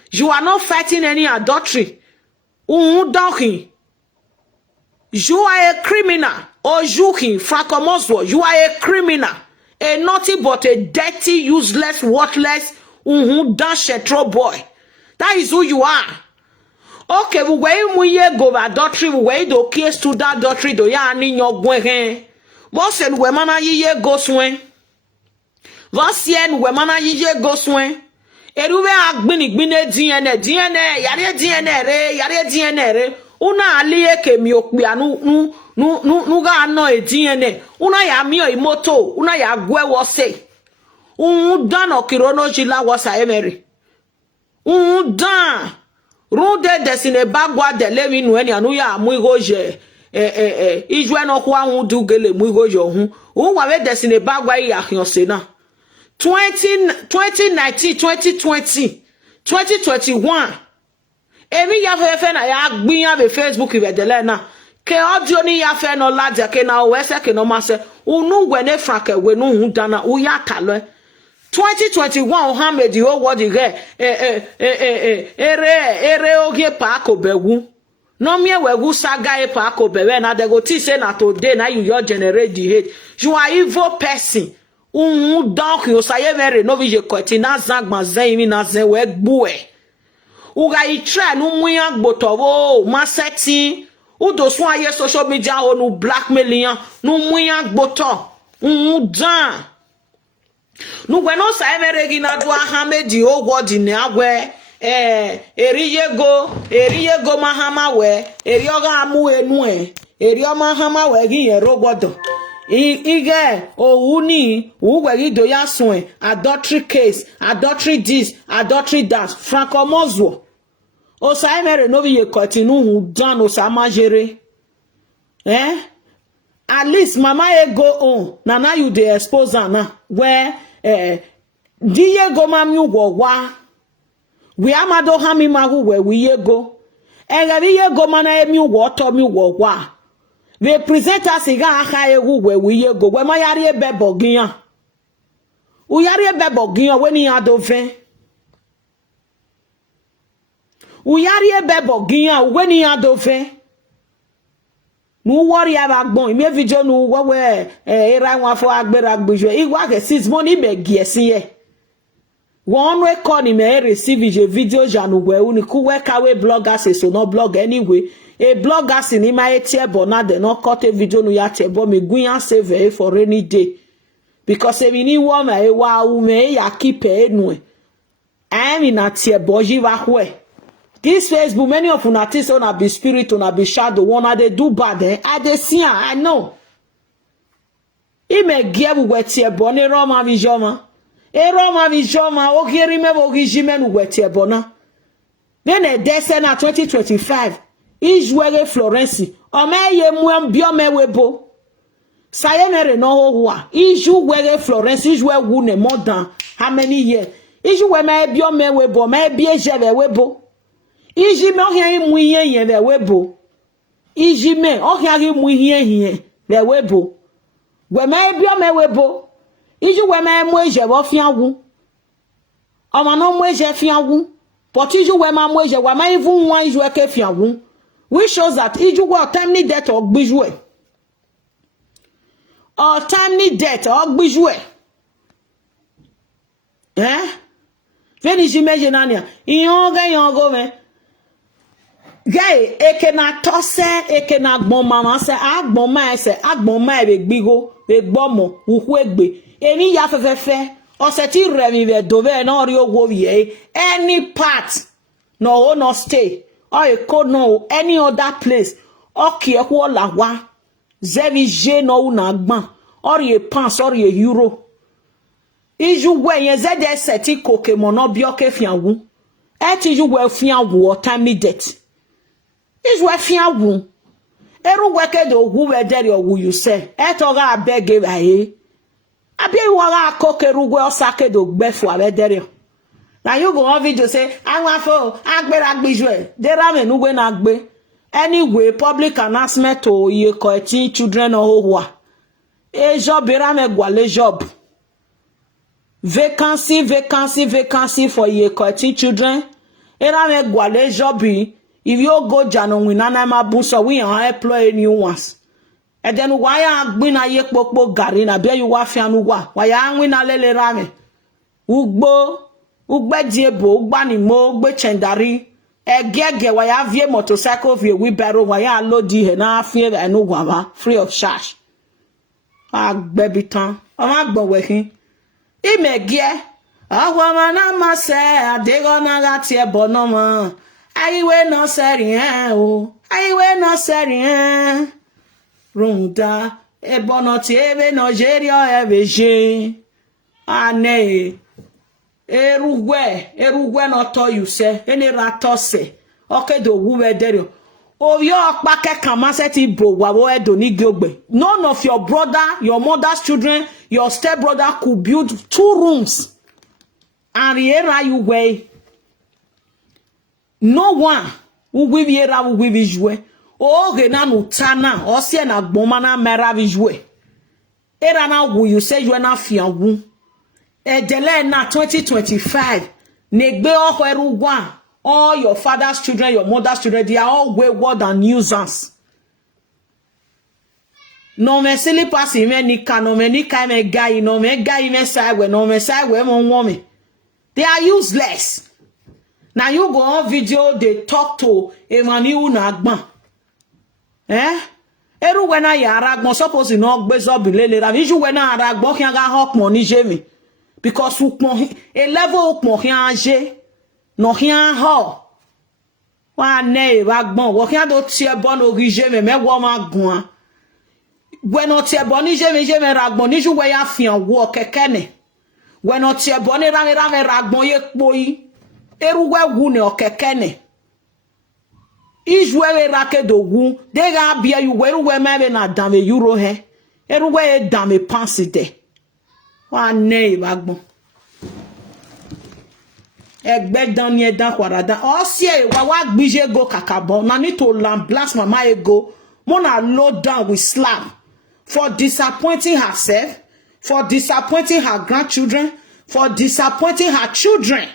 You are not fighting any adultery. Donkey. You are a criminal. Or Francomozo, you are a criminal. A naughty but a dirty, useless, worthless, dance shetro boy. That is who you are. Okay, we go adultery, we do case to that adultery, do ya ni your gwen. What said we mana ye go swing? Vosien we mana yije go swing. Eruwe agbini DNA yare DNA re. Una aliye ke mi okpia nu ga no DNA. Una ya mi imoto, una ya gwe wose. Dan okirono jila wasa emery. Dan. Runde desine bagwa de lewi nu eni anu ya mu igoje. Ijwe no kwa hu dugele mu igoje hu. Wa we desine bagwa ya hionse na. 2019, 2020, 2021. Emi ya fe na ya gbin ya be Facebook ibedele na. Ke audio ni ya fe no laje ke na wese ke no mase. Unu we ne franke we nu hu dana u ya talo. 2021 Mohammed o wodi ge ere ogie pa ko bewu. No me wegu saga e pa ko bewe na they go ti say na today na you generate the hate. You are evil person. Donc yo saye mere no vije kweti na zagma zen mi na zen we gbuwe. Uga itra nu muya gbotowo maseti udo so aye social media onu blackmailing nu muya gboto dan nu gwe no saye mere gi na do Ahmed o wodi ni agwe eriyego mahama we eri oga amu enu eri o mahama we gi yen rogbodo ige ouni uwegi do ya sun adultery case, adultery this, adultery that. Francomozo o sa mere no bi ye continue hu dan o sa majere. At least mama e go on na you dey expose na where diye go mami wo We amado hami magu where we ye go. And we ye go mana emi water mi wa. We present us iga akaye where we ye go. Where my yari bebo giyan. Uyari bebo giyan when he had over. Uyari bebo giyan when he had over. No worry about bon. Me video no we era wa fo agbera gbujwe. Igwa ke 6 money be giesi ye. One record him receive a video janu we uni ku we kawe bloggers so no blog anyway. A bloggers in my etie bona de no cut a video no ya tebo me guyan save for any day. Because if ni wo ma e wa u me ya keep e nu. I am in a tie boji wa hwe. This Facebook, many of una think una be spirit, una be shadow, one they do bad, eh? I dey see I know. He may give wetie bone Roma vijoma. E Roma vijoma, o kiri me bo gijime nu wetie bona. Then a descent 2025. Ijwere Florence. O me ye muam bio me webo. Sayenere no hoa. Iju were Florence, ijwe wune more than how many years? Iju we me bio me webo, me bie jeve webo. Iji me ohia imu ihe the webo. Iji me ohia imu ihe the webo. We me bio me webo. Iji we me mweje wo fiawu. Oma no mweje fiawu. But iji we ma mweje we ma even one iji ke fiawu. Which shows that iji we timely death or gbijwe. Or timely death or gbijwe. Eh? Veni jimeje nania. Iyongo me. Gay, eke na tose, eke na gbon mama se, agbon ma se, agbon ma e gbigo, e gbomo, ukwegbe. Eni ya fefefe, ose ti remi ve dove na ori owo vie, any part, no no stay, or e ko no any other place, or ki e kwa la wa, zevi je no una gban, or e pounds, or e euro. Iju we yen zede seti koke mono bioke fianwu, eti ju we fianwu o time debt. Is we fian wu. Eru weke do wu we deri o wu you say. Etoga abege aye. Abi wala kokeru we osake do gbefu abe deri. Now you go on video say, I want for agbe agbijwe. Dera me nuwe na agbe. Anyway, public announcement to ye koeti children o wa. E job era me gwale job. Vacancy for ye koeti children. Era me gwale job. If you go jano winana ma bunso we employ new ones. And then why are gbina ye popo garina be you wa fianu wa. Why are wina lele rame. Ugbe diebo, ugbani mo, ugbe chendari. Egege why have ye motorcycle via wheelbarrow why are lodi he na fear and no free of charge. Ah baby tan. I'm not working. Imegie. Awamana ma se adegona gatie bonoma. Aiwe no serien o. Aiwe no serien. Runda. Ebono ti ebe no jerio ebeje. Ane. Erugwe no to you say. Ene rato se. Oke do wuwe derio. O yo akpake kamaseti bro wawo edo ni giogbe. None of your brother, your mother's children, your stepbrother could build 2 rooms. And here you way. No one who will be able to be o gena no tana o se na gboma na mera vijwe era na wo you say you na fianwu e dele na 2025 negbe o eru gwa all your father's children your mother's children they are all wayward and nuisance no me silly pass me ni kano me ni kai me guy no me guy me sai we no me sai we mo woman they are useless. Now you go on video, they talk to Emmanuel Nagban. Eru wena ya aragbo suppose no gbezo bilele ra viju wena aragbo kian ga hok money jemi because ukpon a level ukpon kian je no kian ho wa ne ragbon wo kian do tie bon orije me wo ma gun we no tie bon ni jemi ragbon ni ju we ya fian wo keke ne we no tie bon ni ra ragbon ye poyi eru we wu ne okeke ne Ijwe rake do wu de ga bia you weru we me na dan euro he eru we dan me pansi de wa ne bagbon Egbe dan ye dan kwaradan. Osie wa gbije go kakabo. Na need to blast mama ego. Mona low down with slap. For disappointing herself. For disappointing her grandchildren. For disappointing her children.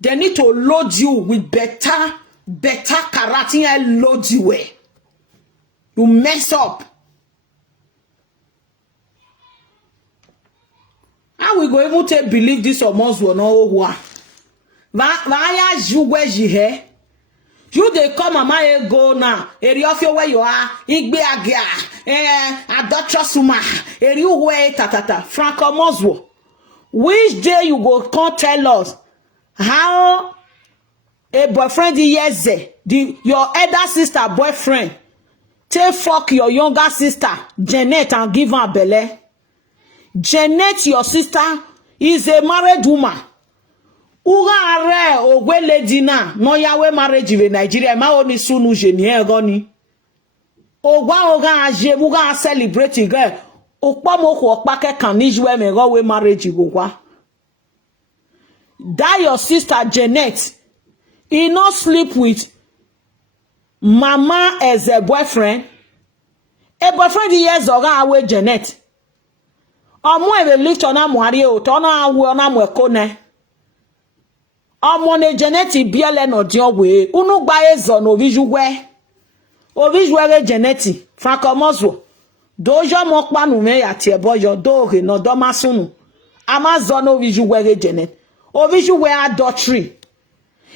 They need to load you with better karate and load you way. You mess up. How we go even to believe this almost will know who are? Vaya you where you here? You they come mama go now. Eri of your where you are. Igbe agia. Adulterous woman. Eri where tatata. Franco Moswo. Which day you go come tell us how a boyfriend yes your elder sister boyfriend take fuck your younger sister Janet and give her belly. Janet, your sister, is a married woman. Uga are ogwe lady na no yawe marriage in Nigeria. Ma oni sunu jeni goni. Oga aje uga celebrate girl. Okpa mo ko okpa ke kan nijwe me go we marriage go. That your sister Janet, he not sleep with mama as a boyfriend. A boyfriend yes oga awe Janet. Omo ebe lift ona muari o to na awe ona mu ekone. Omo ne Janet biele no di owe. Unu gba ezo no vijuwe. O vijuwe Janet Franco Moswo. Dojo mo pa nu me ya tie boyo do he no do masunu. Amazon no vijuwe Janet. Ovishu were adultery.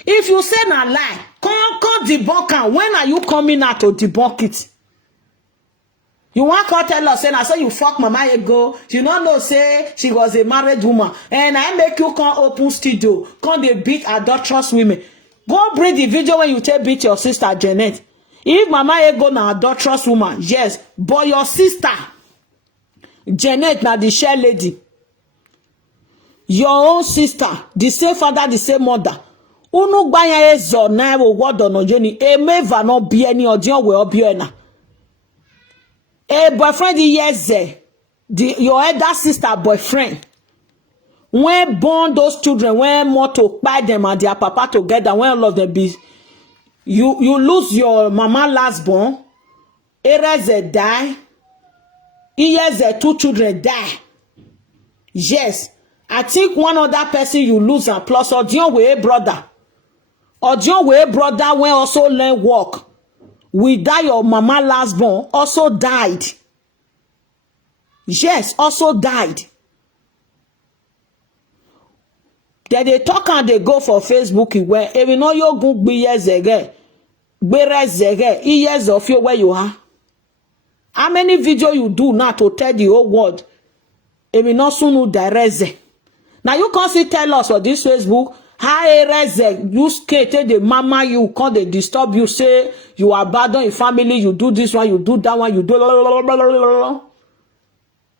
If you say na lie, come debunk am. When are you coming out to debunk it? You want to tell us, say, so you fuck mama ego. You don't know, say she was a married woman. And I make you come open studio. Come they beat adulterous women. Go bring the video when you take beat your sister Janet. If mama ego na adulterous woman, yes. But your sister, Janet, na the share lady. Your own sister, the same father, the same mother. Unu gbanya ezo na wo wodo no jeni e meva no bi ani odion we obi na. A boyfriend yes your elder sister boyfriend. When born those children, when more to buy them and their papa together, when all of them be you lose your mama last born, ereze die, yes two children die. Yes. I think one other person you lose and plus Odion we brother. Odion we brother when also learn work. We die your mama last born also died. Yes, also died. Then they talk and they go for Facebook where even though you go be years ago, years of you where you are. How many video you do now to tell the whole world? Even not soon direct. Now you can't see tell us on this Facebook how you skated the mama you can't they disturb you say you abandon your family you do this one you do that one you do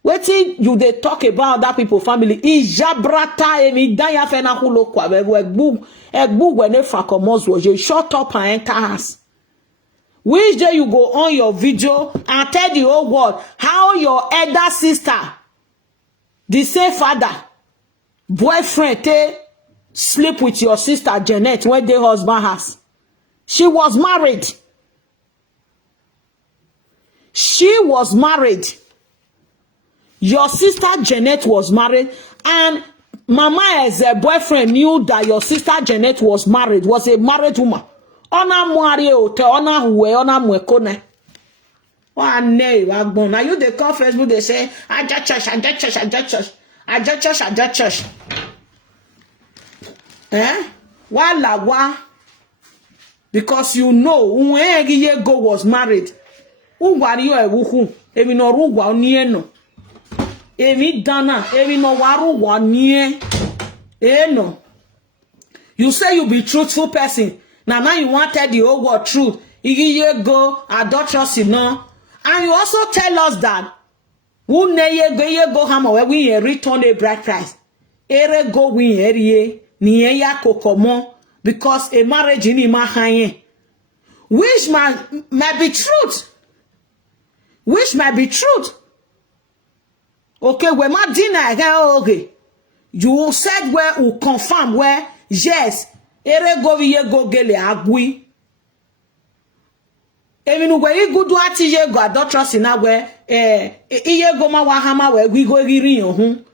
wetin you they talk about that people family ijabrata emi danya fena hulo kwa egbu wene frakomos was you shut up and enter house. Which day you go on your video and tell the whole world how your elder sister the same father boyfriend sleep with your sister Janet when their husband has. She was married. She was married. Your sister Janet was married, and mama as a boyfriend knew that your sister Janet was married, was a married woman. Ona muari ote, ona huwe, ona mwekone. Now you they call Facebook, they say, I just church, I just church, I just church. I just church. Why? Because you know when Yego was married. Ungwari yo ewuhu. Evi no rugwa nie no. Evi dana. Evi no waru wa nie. No. You say you be truthful person. Now you wanted the whole world truth. Yego adulterous no. And you also tell us that who ne go hammer where we return a bride price. Ere go win area ni ya kokomo because a marriage in ima hanye. Which might be truth. Which might be truth. Okay, we ma dinner again okay. You said where you confirm where yes, ere go ye go gele agui. Eminu where you go do ati ye go adulterous in where iye go ma wahama where we go giri yon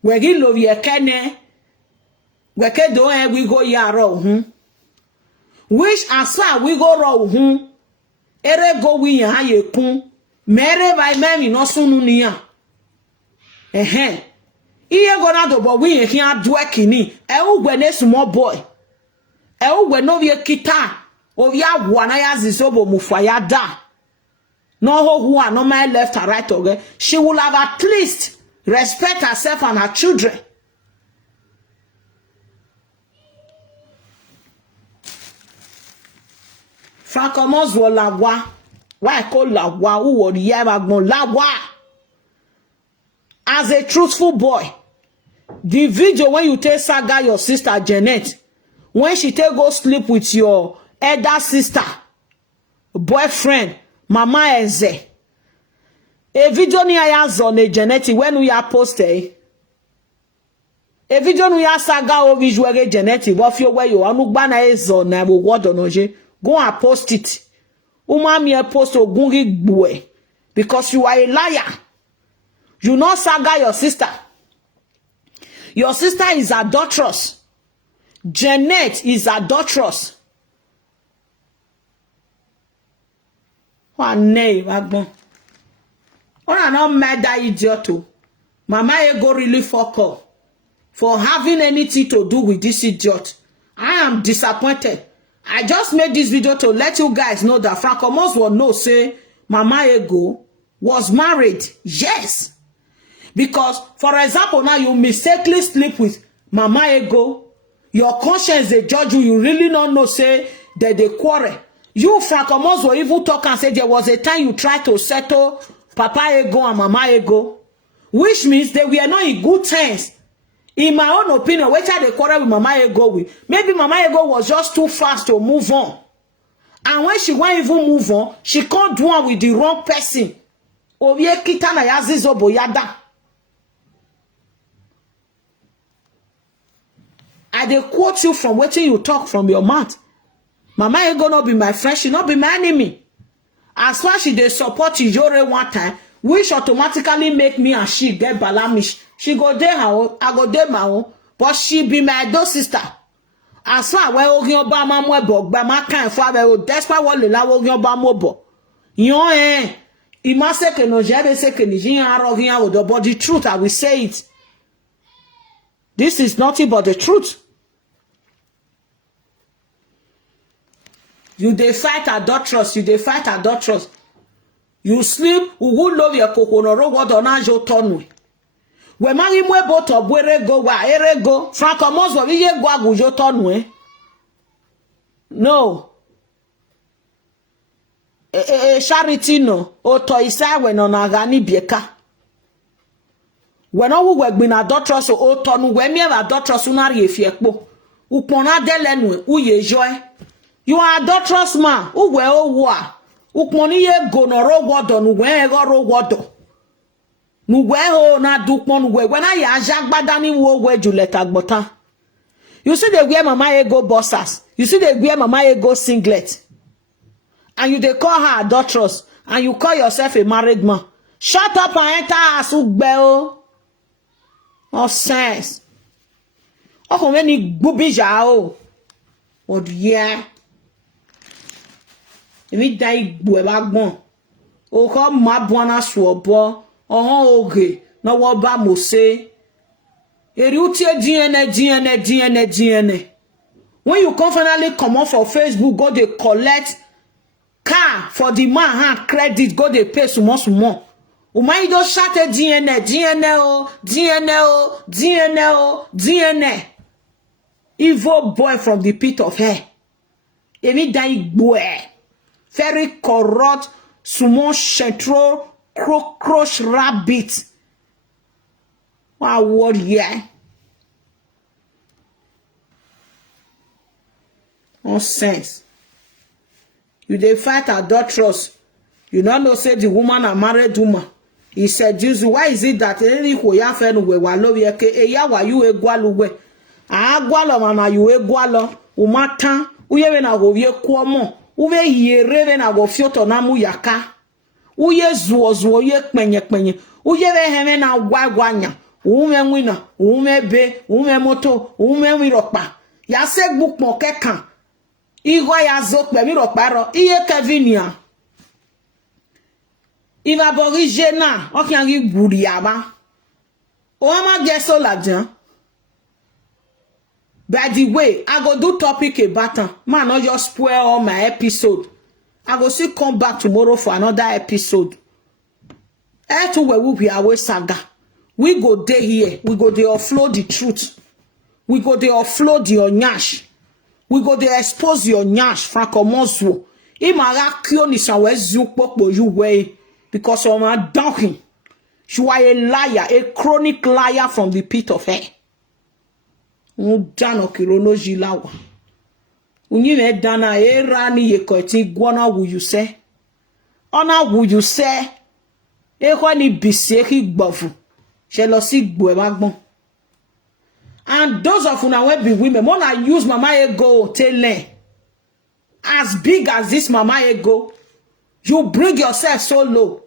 where he love ye kene where ke do we go yaro which as far we go ro ere go we yan ha ye kun mere by me no sunu niya iye go na do bo we yan hian do akini e ugwe ne small boy e ugwe no ye kita o ya wana ya zisobo mufaya da no who are no my left and right okay she will have at least respect herself and her children. Francois wo la wa why call la wa who would ye bagbon la wa as a truthful boy. The video when you take saga your sister Janet when she take go sleep with your elder sister boyfriend mama Eze a video ni aya zone Janet when we are posted a video ni ya saga o visual Janet but feel where you anu gba na ezo na wo word onoje go and post it umami e post ogungi gbuwe because you are a liar. You not saga your sister. Your sister is adulterous. Janet is adulterous. What name, Agbon? What are not mad that idiot too? Mama ego really fuck up for having anything to do with this idiot. I am disappointed. I just made this video to let you guys know that Francois will know say Mama ego was married. Yes. Because, for example, now you mistakenly sleep with Mama ego. Your conscience, they judge you. You really don't know, say, that they quarrel. You, Francois, will even talk and say there was a time you tried to settle Papa ego and Mama ego. Which means they were not in good terms. In my own opinion, which are they quarrel with Mama ego with? Maybe Mama ego was just too fast to move on. And when she won't even move on, she can't do one with the wrong person. Ovie kita na yazizo boyada. I dey quote you from what you talk from your mouth. Mama ain't gonna be my friend, she not be my enemy. As far as she dey support Ijore one time, which automatically make me and she get balamish. She go there her own, I go there my own, but she be my adult sister. As far where Ogi Oba ma mo ebo gba ma kan fa be despite what le la Ogi Oba mo bo. Yon I must say que no jebe say que ni jin arogi an odo, but the truth I will say it. This is nothing but the truth. You dey fight adulterous, you dey fight adulterous. You sleep, who love your coconoro what on ajo tonu. We mari mwe boto bwere go wa erego. Franco Moswo ye go agujo tonu No. Charity no. Oto isa we no nagani bieka. When all we been adulterous o tonu we me adulterous unari efiekpo. Upona delenu u ye joy. You are adulterous man. Uwe owa. Ukmoni ye go no ro wodo nu we ro wodo. Nu we ho na dukmon we when I ajagbada ni wo we juleta gbota. You see they wear Mama ego bossers. You see they wear Mama ego singlet. And you they call her adulterous and you call yourself a married man. Shut up and enter as ugbe. No sense. Oh when ni gbubija o. What yeah. Emi dai gbo e ba gbon o ko ma buana so obo ohon oge no wo ba mo se eri utie DNA. When you confidently come off for Facebook go dey collect car for the man hand credit go dey pay sumo o mai do shate DNA evil boy from the pit of hell emi dai gbo e very corrupt, small, central, cockroach rabbit. What word here? Nonsense. You dey fight adulterous. You don't know say the woman a married woman. He seduced you. Why is it that any koya fen we walo yeke eya wa you egwalu we? Agwalo mama you egwalo. Umata uye na go vie kwomo. Uwe yere na go fioto na mu yaka. Uye zuo ye kpenye. Uye we heme na gwagwanya. Ume nwina, ume be, ume moto, ume wiropa. Ya se book mo kekan. Igwa ya zokpe wiropa ro. Iye Kevinia. Iva borijena. Okiangi guri yaba. Oama geso la jan. By the way, I go do topic about them. Man, not just spoil all my episode. I go still come back tomorrow for another episode. To where we be away saga. We go there here. We go there offload the truth. We go there offload your nyash. We go there expose your nyash. Franco Moswo. Imara kyo ni sawe zukpo you way because of my donkey. You are a liar, a chronic liar from the pit of hell. Dano kirono jilawa. Unime dana rani ye koti gwana wu you say. Ona wu you say. Kwa ni biseki gbovu. Jealousy gbo magbon. And those of una wey be women, mona use mama ego tell as big as this mama ego, you bring yourself so low.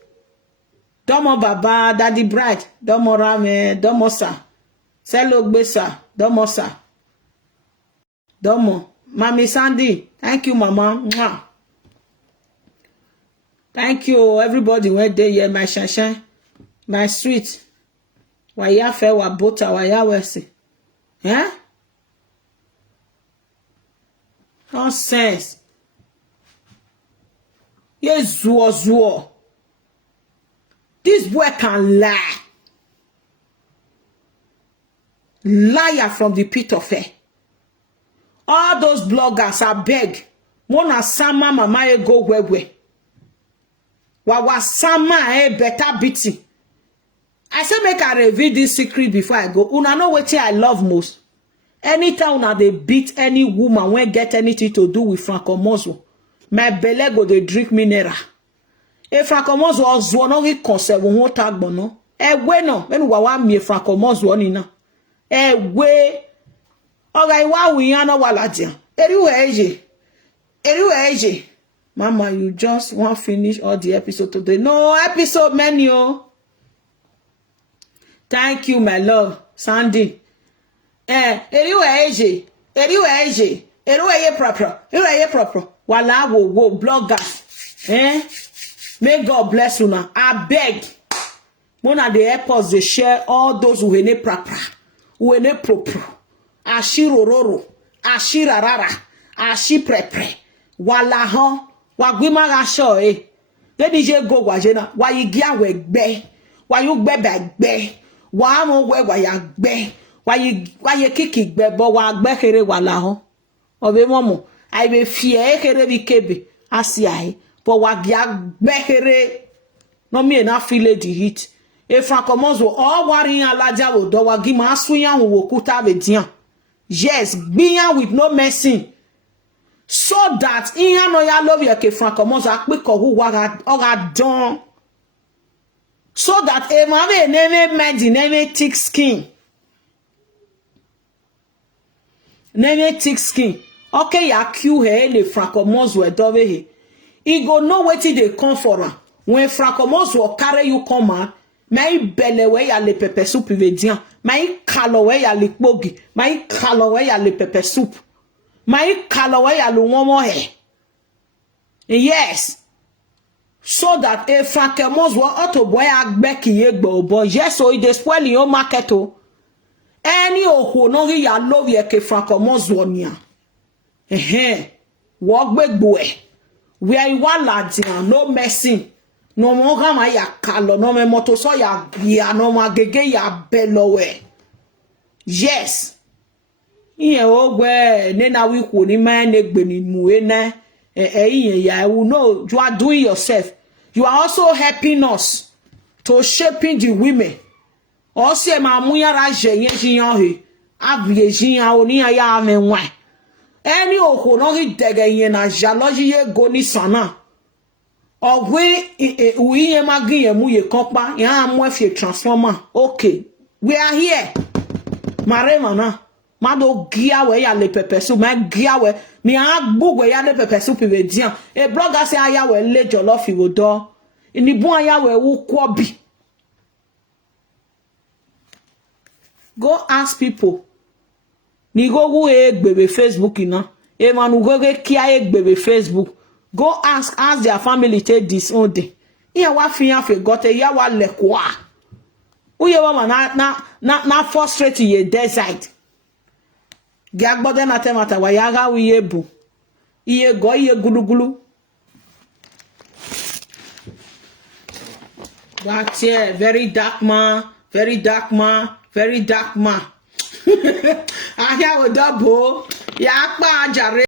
Domo baba, daddy bride, domo rame, domo sa. Selo gbesa, domo sa. Domo. Mami Sandy, thank you, mama. Mwah. Thank you, everybody went there, yeah, my shanshan, my sweet. Waya fe wa bota, waya wese. Eh? Nonsense. Yes, zuo. This boy can lie. Liar from the pit of hell. All those bloggers are beg. Mona sama mama e go wewe. Wawa sama better beating. I say make I reveal this secret before I go. Una know what I love most. Anytime una they beat any woman when get anything to do with Franco Moswo, my belly go they drink mineral. If Franco Moswo ozwo no ri conserve won tag bono. We no, when wawa mi Franco Moswo ni na. We oga iwa wi yan no wala dia. Eriwe eje. Mama, you just want finish all the episode today. No episode menu. Thank you, my love, Sandy. Eriwe eje. Eriwe ye proper. Wala wo bloggers. May God bless you now. I beg. Mona the airports they share all those who ene proper. Who ene proper. Ashirororo. Ashirarara. Ashipre. Wala ho. Wagwima gasho Then DJ go wajena. Wa yigia we gbe. Wa yu gbe bagbe. Wa mo we wa ya gbe. Wa ye kiki gbe bo wa gbe kere wala ho. Obe momo. I be fear kere bi kebe. Asi ai. But wa gya gbe kere. No me na feel the heat. E Franco Moswo all worry alaja wo do wa gima asuyan wo kuta be dian. Yes, being with no mercy. So that in no ya love you ke Franco Moswo akpiko hu wa ga don. So that e ma be name made name thick skin. Name thick skin. Okay, ya cue he le Franco Moswo dove he. He go know wetin dey come for am. When Franco Moswo carry you come out, my belle we ya le pepper soup vedian. My kalo we ya le kpogi. My kalo we ya le pepper soup. My kalo we ya le womo he. Yes. So that if Franco Moswo auto boy agbe ki yegbo boy. Yes, so it dey spoil your market o. Any oho no ri ya love ye ke Franco Moswo nia. Walk back boy. Where you want ladian, no messing. No more gama ya kalo, no me moto so ya no ma gege ya belowe. Yes. Iye ogwe nena wi ku ni ma negbe ni muwe na ya you know you are doing yourself. You are also helping us to shaping the women. Also ma muya ra jeyen jiyan he. Abiye jiyan oni ya amenwa. Any oho no ri dege yen na jaloji ye go ni sana. Or we magi mu ye kopa ya mo fie transformer. Okay. We are here. Mare mana. Mado gia we ya le pepe soup. Ma gia we mi agbu we ya le pepe soup we dian. E blogger say aya we le jollof wo do. Ini bu aya we wo kwobi. Go ask people. Ni go gu egbebe Facebook ina. E manu go ge kia egbebe Facebook. Go ask their family take this on day. Iya wa fian fe gote ya wa lekwa. Uye wa na frustrate ye desert. Gagbode na temata wa yaga wiye bu. Iye go iye gulugulu. That's it. Very dark man. Very dark man. Very dark man. Aya wo double. Ya pa jare.